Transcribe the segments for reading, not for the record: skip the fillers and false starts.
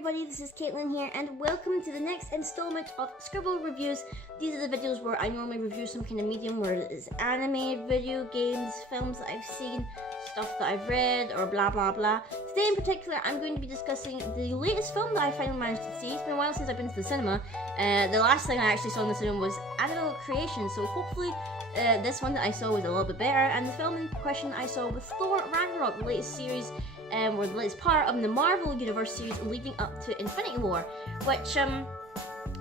everybody, this is Caitlin here, and welcome to the next installment of Scribble Reviews. These are the videos where I normally review some kind of medium, where it is anime, video games, films that I've seen, stuff that I've read, or blah blah blah. Today in particular, I'm going to be discussing the latest film that I finally managed to see. It's been a while since I've been to the cinema. The last thing I actually saw in the cinema was Animal Creation, so hopefully this one that I saw was a little bit better. And the film in question I saw was Thor Ragnarok, the latest series, or the latest part of the Marvel Universe series leading up to Infinity War, which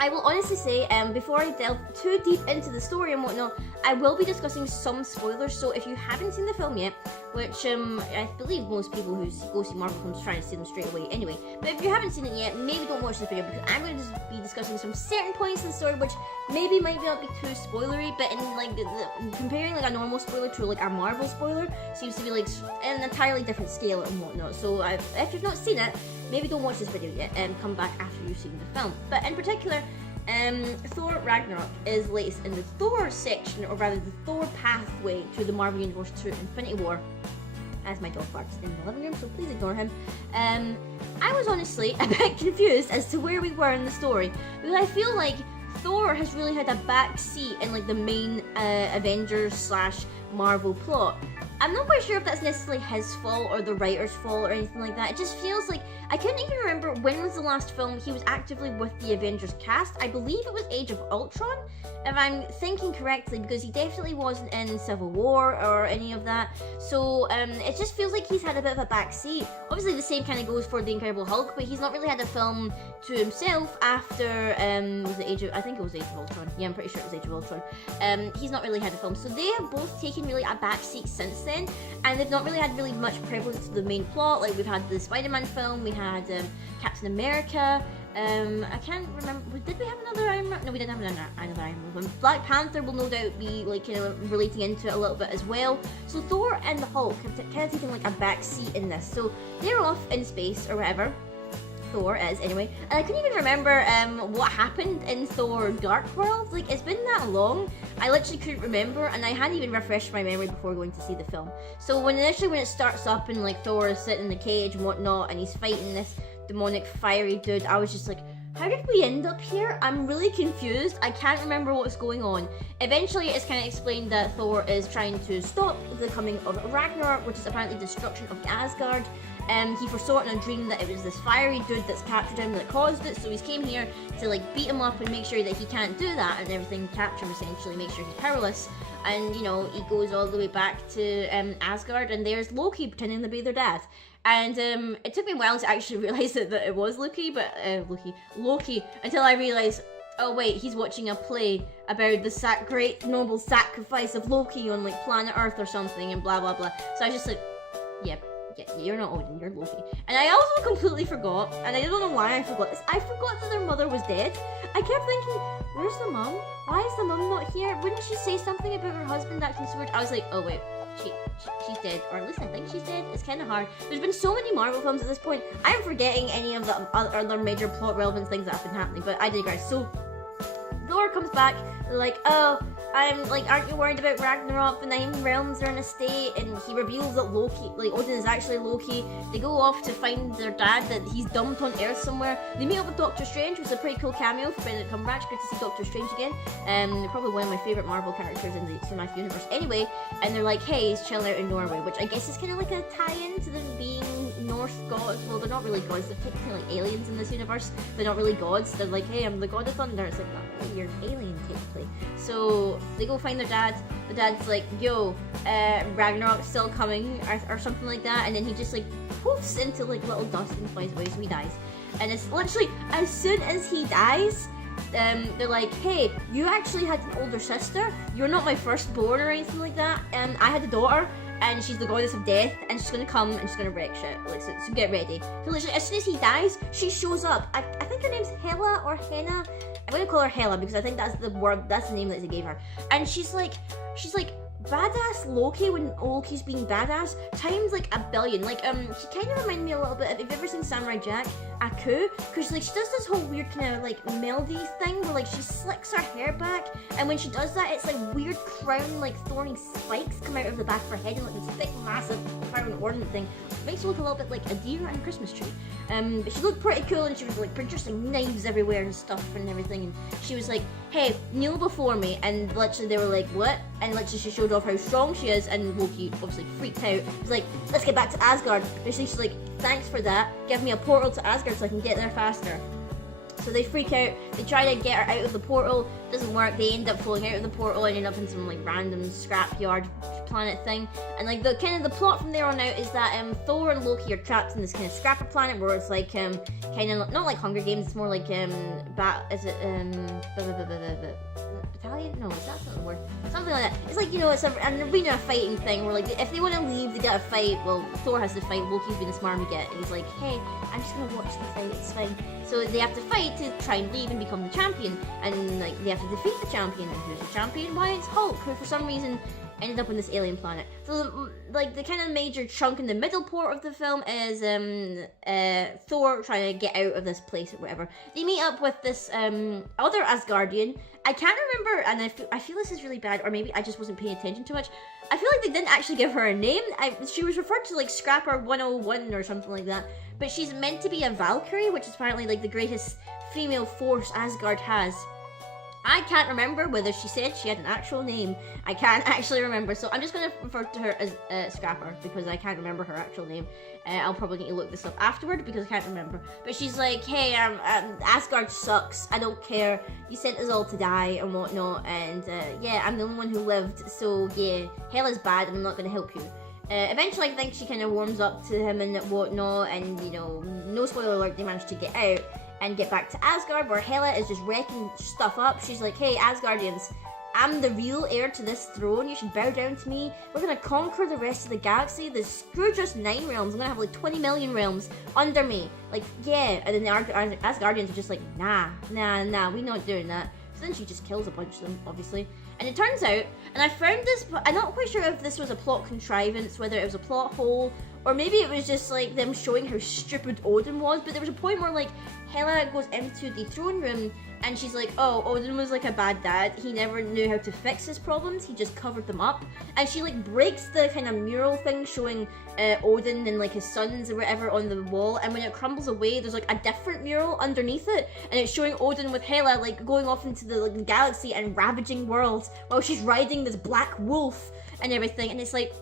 I will honestly say, before I delve too deep into the story and whatnot, I will be discussing some spoilers, so if you haven't seen the film yet, which I believe most people who go see Marvel films try to see them straight away anyway, but if you haven't seen it yet, maybe don't watch this video, because I'm going to be discussing some certain points in the story which maybe might not be too spoilery, but in like comparing like a normal spoiler to like a Marvel spoiler seems to be like an entirely different scale and whatnot. So if you've not seen it, maybe don't watch this video yet and come back after you've seen the film. But in particular, Thor Ragnarok is latest in the Thor section, or rather the Thor pathway to the Marvel Universe to Infinity War. As my dog barks in the living room, so please ignore him. I was honestly a bit confused as to where we were in the story, because I feel like Thor has really had a back seat in like the main Avengers / Marvel plot. I'm not quite sure if that's necessarily his fault or the writer's fault or anything like that. It just feels like, I couldn't even remember when was the last film he was actively with the Avengers cast. I believe it was Age of Ultron, if I'm thinking correctly, because he definitely wasn't in Civil War or any of that. So it just feels like he's had a bit of a back seat. Obviously the same kind of goes for The Incredible Hulk, but he's not really had a film to himself after, was it I think it was Age of Ultron. Yeah, I'm pretty sure it was Age of Ultron. He's not really had a film. So they have both taken really a back seat since then, and they've not really had really much prevalence to the main plot. Like, we've had the Spider-Man film, we had Captain America, I can't remember, did we have another Iron Man? No, we didn't have another Iron Man. Black Panther will no doubt be like kind of relating into it a little bit as well. So Thor and the Hulk have kind of taken like a back seat in this. So they're off in space or whatever. Thor is anyway, and I couldn't even remember what happened in Thor Dark World. Like, it's been that long, I literally couldn't remember, and I hadn't even refreshed my memory before going to see the film. So when it starts up and like Thor is sitting in the cage and whatnot, and he's fighting this demonic fiery dude, I was just like, how did we end up here? I'm really confused. I can't remember what's going on. Eventually, it's kind of explained that Thor is trying to stop the coming of Ragnarok, which is apparently destruction of Asgard. He foresaw it in a dream that it was this fiery dude that's captured him that caused it, so he's came here to like beat him up and make sure that he can't do that and everything, capture him essentially, make sure he's powerless. And, you know, he goes all the way back to Asgard, and there's Loki pretending to be their dad. And it took me a while to actually realise that it was Loki, until I realised, oh wait, he's watching a play about the great noble sacrifice of Loki on like planet Earth or something, and blah blah blah. So I was just like, yeah, you're not Odin, you're Loki. And I also completely forgot, and I don't know why I forgot this, I forgot that their mother was dead. I kept thinking, where's the mum? Why is the mum not here? Wouldn't she say something about her husband acting so weird? I was like, oh wait, she's dead, or at least I think she's dead. It's kind of hard. There's been so many Marvel films at this point, I'm forgetting any of the other major plot relevant things that have been happening, but I digress. So Thor comes back, like, oh, I'm like, aren't you worried about Ragnarok? The 9 realms are in a state, and he reveals that Loki, like Odin is actually Loki. They go off to find their dad that he's dumped on Earth somewhere. They meet up with Doctor Strange, which is a pretty cool cameo for Benedict Cumberbatch. Good to see Doctor Strange again. Probably one of my favourite Marvel characters in the cinematic universe anyway. And they're like, hey, he's chilling out in Norway, which I guess is kind of like a tie-in to them being Norse gods. Well, they're not really gods, they're technically like aliens in this universe. They're not really gods. They're like, hey, I'm the god of thunder. It's like, no, you're an alien technically. So they go find their dad. The dad's like, yo, Ragnarok's still coming, or something like that. And then he just like poofs into like little dust and flies away, so he dies. And it's literally, as soon as he dies, they're like, hey, you actually had an older sister. You're not my firstborn or anything like that. And I had a daughter, and she's the goddess of death, and she's gonna come and she's gonna wreck shit. Like, so get ready. So literally, as soon as he dies, she shows up. I think her name's Hela or Henna. I'm gonna call her Hela because I think that's the word, that's the name that they gave her. And she's like, badass Loki when Loki's being badass times like a billion. Like she kind of reminded me a little bit of, if you've ever seen Samurai Jack, Aku, because like she does this whole weird kind of like melody thing where like she slicks her hair back, and when she does that it's like weird crown like thorny spikes come out of the back of her head and like this thick massive crown ornament thing. It makes her look a little bit like a deer on a Christmas tree. But she looked pretty cool, and she was like producing knives everywhere and stuff and everything, and she was like, hey, kneel before me, and literally they were like, what? And literally she showed off how strong she is, and Loki obviously freaked out. He's like, let's get back to Asgard. Basically she's like, thanks for that, give me a portal to Asgard so I can get there faster. So they freak out, they try to get her out of the portal, doesn't work, they end up falling out of the portal and end up in some like random scrapyard planet thing. And like the kind of the plot from there on out is that Thor and Loki are trapped in this kind of scrapper planet where it's like kind of not like Hunger Games, it's more like battalion? No, that's not the word. Something like that. It's like, you know, it's an arena fighting thing where like if they want to leave, they gotta fight. Well, Thor has to fight. Loki's being a smarmy git, and he's like, hey, I'm just gonna watch the fight. It's fine. So they have to fight to try and leave and become the champion, and like they have to defeat the champion. And who's the champion? Why, it's Hulk, who for some reason ended up on this alien planet. So like the kind of major chunk in the middle part of the film is Thor trying to get out of this place or whatever. They meet up with this other Asgardian. I can't remember, and I feel this is really bad, or maybe I just wasn't paying attention too much. I feel like they didn't actually give her a name. She was referred to like Scrapper 101 or something like that, but she's meant to be a Valkyrie, which is apparently like the greatest female force Asgard has. I can't remember whether she said she had an actual name. I can't actually remember, so I'm just going to refer to her as Scrapper because I can't remember her actual name. I'll probably need to look this up afterward because I can't remember. But she's like, hey, Asgard sucks. I don't care. You sent us all to die and whatnot, and yeah, I'm the only one who lived, so yeah, hell is bad and I'm not going to help you. Eventually, I think she kind of warms up to him and whatnot, and you know, no spoiler alert, they manage to get out and get back to Asgard, where Hela is just wrecking stuff up. She's like, hey, Asgardians, I'm the real heir to this throne. You should bow down to me. We're gonna conquer the rest of the galaxy. Screw just 9 realms. I'm gonna have like 20 million realms under me. Like, yeah. And then the Asgardians are just like, nah, we're not doing that. So then she just kills a bunch of them, obviously. And it turns out, and I found this, I'm not quite sure if this was a plot contrivance, whether it was a plot hole, or maybe it was just like them showing how stupid Odin was, but there was a point where like Hela goes into the throne room and she's like, oh, Odin was like a bad dad. He never knew how to fix his problems. He just covered them up. And she like breaks the kind of mural thing showing Odin and like his sons or whatever on the wall. And when it crumbles away, there's like a different mural underneath it. And it's showing Odin with Hela like going off into the like, galaxy and ravaging worlds while she's riding this black wolf and everything. And it's like,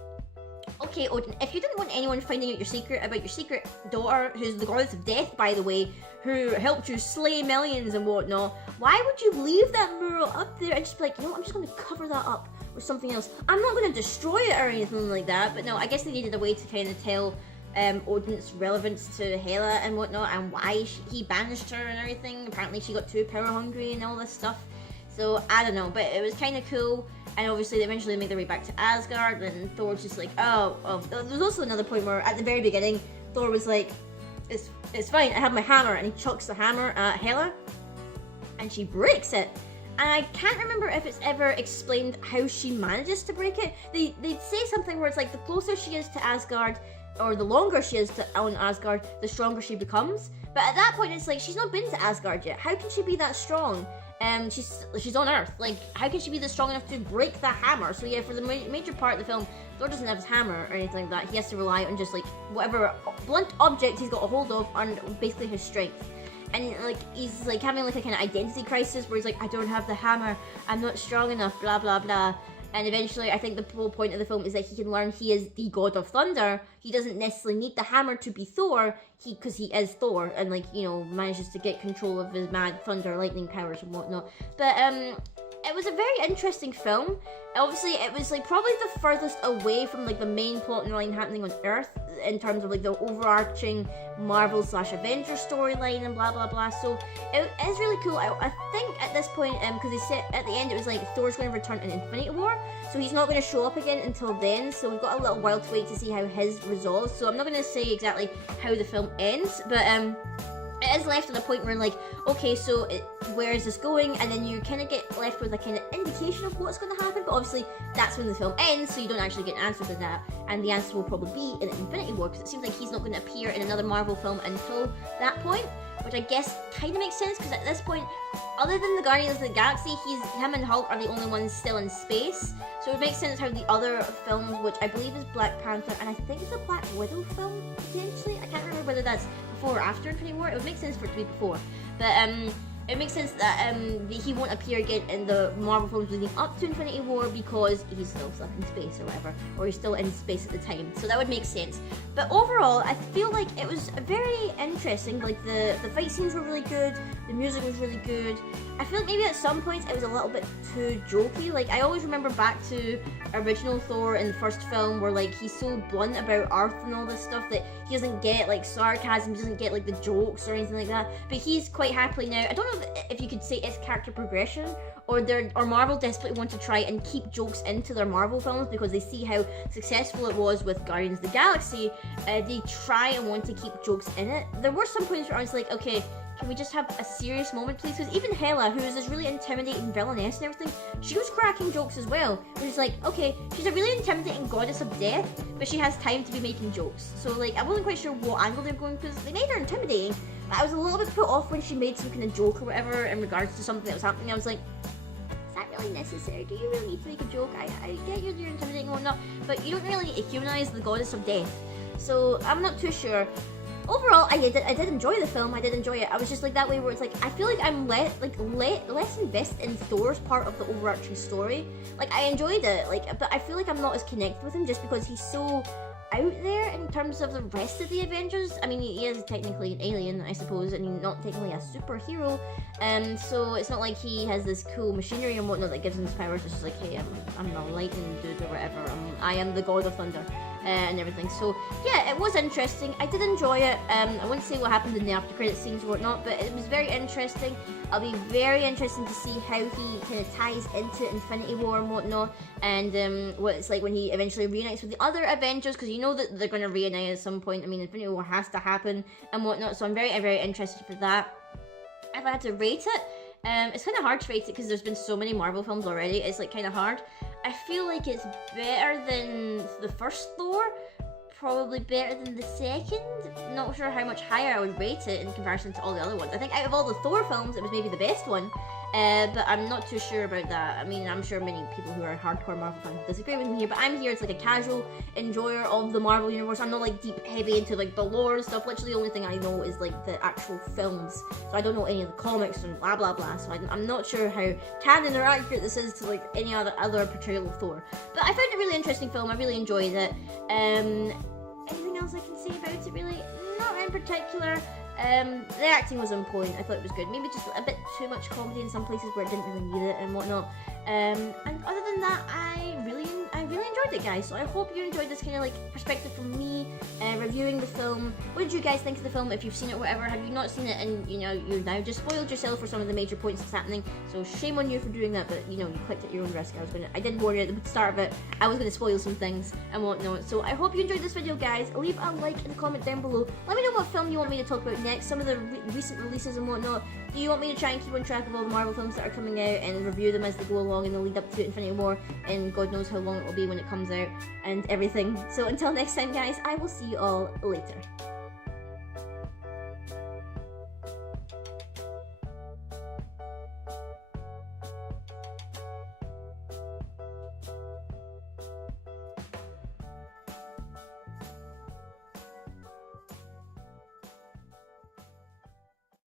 okay, Odin, if you didn't want anyone finding out your secret about your secret daughter, who's the goddess of death, by the way, who helped you slay millions and whatnot, why would you leave that mural up there and just be like, you know what, I'm just going to cover that up with something else. I'm not going to destroy it or anything like that, but no, I guess they needed a way to kind of tell Odin's relevance to Hela and whatnot, and why he banished her and everything. Apparently she got too power hungry and all this stuff. So, I don't know, but it was kind of cool. And obviously, they eventually make their way back to Asgard, and Thor's just like, oh. There's also another point where, at the very beginning, Thor was like, it's fine, I have my hammer, and he chucks the hammer at Hela, and she breaks it. And I can't remember if it's ever explained how she manages to break it. They say something where it's like, the closer she is to Asgard, or the longer she is on Asgard, the stronger she becomes. But at that point, it's like, she's not been to Asgard yet. How can she be that strong? She's on Earth. Like, how can she be this strong enough to break the hammer? So yeah, for the major part of the film, Thor doesn't have his hammer or anything like that. He has to rely on just like whatever blunt object he's got a hold of on basically his strength. And like he's like having like a kind of identity crisis where he's like, I don't have the hammer, I'm not strong enough, blah blah blah. And eventually, I think the whole point of the film is that he can learn he is the god of thunder. He doesn't necessarily need the hammer to be Thor, because he is Thor, and like, you know, manages to get control of his mad thunder, lightning powers and whatnot. But it was a very interesting film. Obviously, it was like probably the furthest away from like the main plot line happening on Earth in terms of like the overarching Marvel/Avengers storyline and blah blah blah. So it is really cool. I think at this point, because they said at the end it was like Thor's going to return in Infinity War, so he's not going to show up again until then. So we've got a little while to wait to see how his resolves. So I'm not going to say exactly how the film ends, but it is left at a point where like, okay, so where is this going, and then you kind of get left with a kind of indication of what's going to happen, but obviously that's when the film ends, so you don't actually get an answer to that, and the answer will probably be in Infinity War, because it seems like he's not going to appear in another Marvel film until that point, which I guess kind of makes sense, because at this point, other than the Guardians of the Galaxy, him and Hulk are the only ones still in space, so it makes sense how the other films, which I believe is Black Panther, and I think it's a Black Widow film, potentially, I can't remember whether that's before or after Infinity War. It would make sense for it to be before, but it makes sense that he won't appear again in the Marvel films leading up to Infinity War because he's still stuck in space or whatever, or he's still in space at the time, so that would make sense. But overall, I feel like it was very interesting. Like the fight scenes were really good, the music was really good. I feel like maybe at some points it was a little bit too jokey. Like I always remember back to original Thor in the first film where like he's so blunt about Earth and all this stuff that he doesn't get like sarcasm, he doesn't get like the jokes or anything like that. But he's quite happily now. I don't know if you could say it's character progression or Marvel desperately want to try and keep jokes into their Marvel films because they see how successful it was with Guardians of the Galaxy. They try and want to keep jokes in it. There were some points where I was like, okay, can we just have a serious moment, please? Because even Hela, who is this really intimidating villainess and everything, she was cracking jokes as well. Which is like, okay, she's a really intimidating goddess of death, but she has time to be making jokes. So like, I wasn't quite sure what angle they're going because they made her intimidating. But I was a little bit put off when she made some kind of joke or whatever in regards to something that was happening. I was like, is that really necessary? Do you really need to make a joke? I get you're intimidating and whatnot, but you don't really need to humanize the goddess of death. So I'm not too sure. Overall, I did enjoy the film. I did enjoy it. I was just like that way where it's like I feel like I'm less invested in Thor's part of the overarching story. Like I enjoyed it, like, but I feel like I'm not as connected with him just because he's so out there in terms of the rest of the Avengers. I mean, he is technically an alien, I suppose, and he's not technically a superhero. So it's not like he has this cool machinery and whatnot that gives him his powers. It's just like, hey, I'm a lightning dude or whatever. I am the god of thunder. And everything. So yeah, it was interesting. I did enjoy it. I wouldn't say what happened in the after credit scenes or whatnot, but it was very interesting. I'll be very interested to see how he kind of ties into Infinity War and whatnot, and what it's like when he eventually reunites with the other Avengers, because you know that they're going to reunite at some point. I mean, Infinity War has to happen and whatnot, so I'm very, very interested for that. If I had to rate it, it's kind of hard to rate it because there's been so many Marvel films already. It's like kind of hard. I feel like it's better than the first Thor, probably better than the second. Not sure how much higher I would rate it in comparison to all the other ones. I think out of all the Thor films, it was maybe the best one. But I'm not too sure about that. I mean, I'm sure many people who are hardcore Marvel fans disagree with me here, but I'm here as like a casual enjoyer of the Marvel universe. I'm not like deep heavy into like the lore and stuff. Literally the only thing I know is like the actual films. So I don't know any of the comics and blah blah blah. So I'm not sure how canon or accurate this is to like any other portrayal of Thor. But I found it a really interesting film. I really enjoyed it. Anything else I can say about it really? Not in particular. The acting was on point. I thought it was good. Maybe just a bit too much comedy in some places where it didn't really need it and whatnot. And other than that, I really enjoyed it, guys. So I hope you enjoyed this kind of like perspective from me reviewing the film. What did you guys think of the film? If you've seen it, whatever. Have you not seen it, and you know you've now just spoiled yourself for some of the major points that's happening? So shame on you for doing that. But you know you clicked at your own risk. I did warn you at the start of it. I was going to spoil some things and whatnot. So I hope you enjoyed this video, guys. Leave a like and a comment down below. Let me know what film you want me to talk about next. Some of the recent releases and whatnot. Do you want me to try and keep on track of all the Marvel films that are coming out and review them as they go along in the lead up to Infinity War, and God knows how long it will be when it comes out and everything. So until next time, guys, I will see you all later.